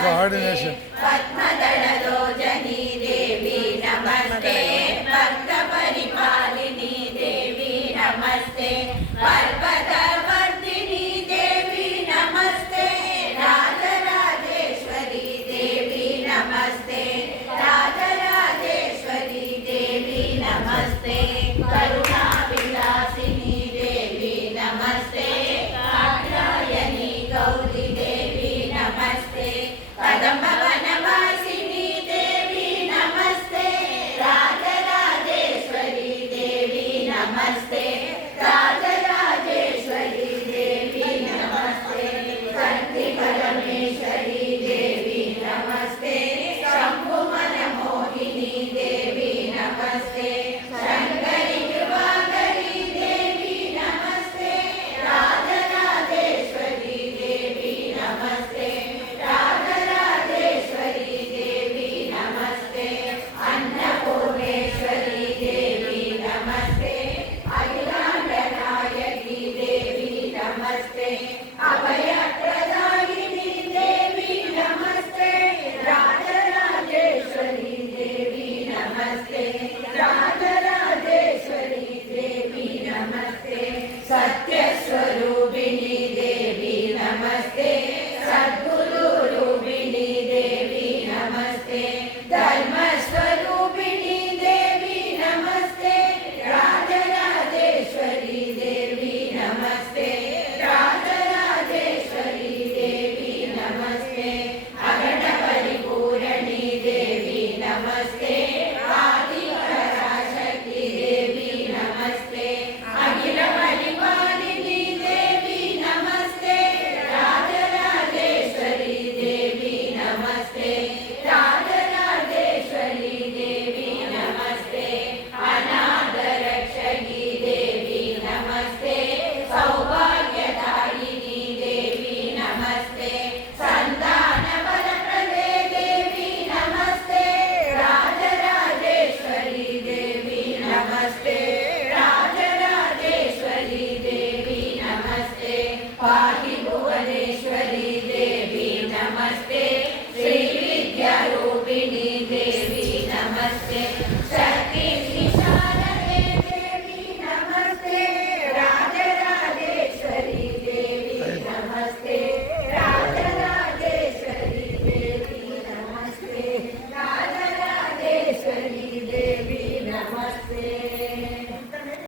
Coordination. ಪದ್ಮದಳಲೋಚನಿ ದೇವಿ ನಮಸ್ತೆ, ಭಕ್ತ ಪರಿಪಾಲಿನಿ ದೇವಿ ನಮಸ್ತೆ, ಪರ್ವತ ವರ್ಧಿನಿ ದೇವಿ ನಮಸ್ತೆ, ರಾಜರಾಜೇಶ್ವರಿ ದೇವಿ ನಮಸ್ತೆ, ರಾಜರಾಜೇಶ್ವರಿ ದೇವಿ ನಮಸ್ತೆ, ಕರುಣಾ ವಿಲಾಸಿನಿ ದೇವಿ ನಮಸ್ತೆ, ಕಾತ್ಯಾಯನಿ ಗೌರಿ ದೇವಿ ನಮಸ್ತೆ, ಕದಂಬ ವನವಾಸಿನಿ ದೇವಿ ನಮಸ್ತೆ, ರಾಜರಾಜೇಶ್ವರಿ ದೇವಿ ನಮಸ್ತೆ, ರಾಜರಾಜೇಶ್ವರಿ ದೇವಿ ನಮಸ್ತೆ, ಶಕ್ತಿ ಪರಮೇಶ್ವರಿ ದೇವಿ ನಮಸ್ತೆ, ಶಂಭು ಮನ ಮೋಹಿನಿ ದೇವಿ ನಮಸ್ತೆ, ಶಂಕರಿ ಕೃಪಾಕರಿ ದೇವಿ ನಮಸ್ತೆ, ರಾಜರಾಜೇಶ್ವರಿ ದೇವಿ ನಮಸ್ತೆ, ರಾಜರಾಜೇಶ್ವರಿ ದೇವಿ ನಮಸ್ತೆ, ಅನ್ನಪೂರ್ಣೇಶ್ವರಿ ದೇವಿ ನಮಸ್ತೆ, ಅಖಿಲಾಂಡನಾಯಕಿ ದೇವಿ ನಮಸ್ತೆ, ಅಭಯ ಪ್ರದಾಯಿನಿ ದೇವಿ ನಮಸ್ತೆ, ರಾಜರಾಜೇಶ್ವರಿ ದೇವಿ ನಮಸ್ತೆ, ರಾಜರಾಜೇಶ್ವರಿ ದೇವಿ ನಮಸ್ತೆ, ಸತ್ಯ ಸ್ವರೂಪಿಣಿ ದೇವಿ ನಮಸ್ತೆ, ಸದ್ಗುರು ರೂಪಿಣಿ ದೇವಿ ನಮಸ್ತೆ, ಧರ್ಮ ಸ್ವರೂಪಿಣಿ ದೇವಿ ನಮಸ್ತೆ, ರಾಜರಾಜೇಶ್ವರಿ ದೇವಿ ನಮಸ್ತೆ, ರಾಜರಾಜೇಶ್ವರಿ ದೇವಿ ನಮಸ್ತೆ, ಅಗಣ ಪರಿಪೂರಣಿ ದೇವಿ ನಮಸ್ತೆ, ಆದಿಪರಾಶಕ್ತಿ ದೇವಿ ನಮಸ್ತೆ, ಅಖಿಲ ಪರಿಪಾಲಿನಿ ದೇವಿ ನಮಸ್ತೆ, ರಾಜರಾಜೇಶ್ವರಿ ದೇವಿ ನಮಸ್ತೆ, ರಾಜರಾಜೇಶ್ವರಿ ದೇವಿ ನಮಸ್ತೆ, ಅನಾಥ ರಕ್ಷಕಿ ದೇವಿ ನಮಸ್ತೆ, ಸೌಭಾಗ್ಯದಾಯಿನಿ ದೇವಿ ನಮಸ್ತೆ, ಸಂತಾನ ಫಲಪ್ರದೆ ದೇವಿ ನಮಸ್ತೆ, ರಾಜರಾಜೇಶ್ವರಿ ದೇವಿ ನಮಸ್ತೆ, ರಾಜರಾಜೇಶ್ವರಿ ದೇವಿ ನಮಸ್ತೆ, ಪಾಹಿ ಭುವನೇಶ್ವರಿ ದೇವಿ ನಮಸ್ತೆ, ಶ್ರೀ ವಿದ್ಯಾರೂಪಿಣಿ ದೇವಿ ನಮಸ್ತೆ, ಶಕ್ತಿ ಶಾರದೆ ದೇವಿ ನಮಸ್ತೆ, ರಾಜರಾಜೇಶ್ವರಿ ದೇವಿ ನಮಸ್ತೆ, ರಾಜರಾಜೇಶ್ವರಿ ದೇವಿ ನಮಸ್ತೆ, ರಾಜರಾಜೇಶ್ವರಿ ದೇವಿ ನಮಸ್ತೆ.